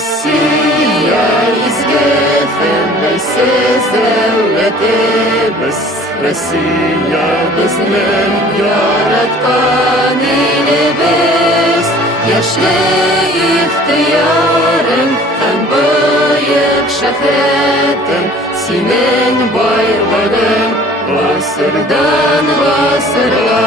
Россия изгефен бейсез дәүләтебез, Россия безнең яраткан илебез. Яшьлек ихтыярың һәм бөек шәһрәтең, синең байлыгың гасырдан гасырга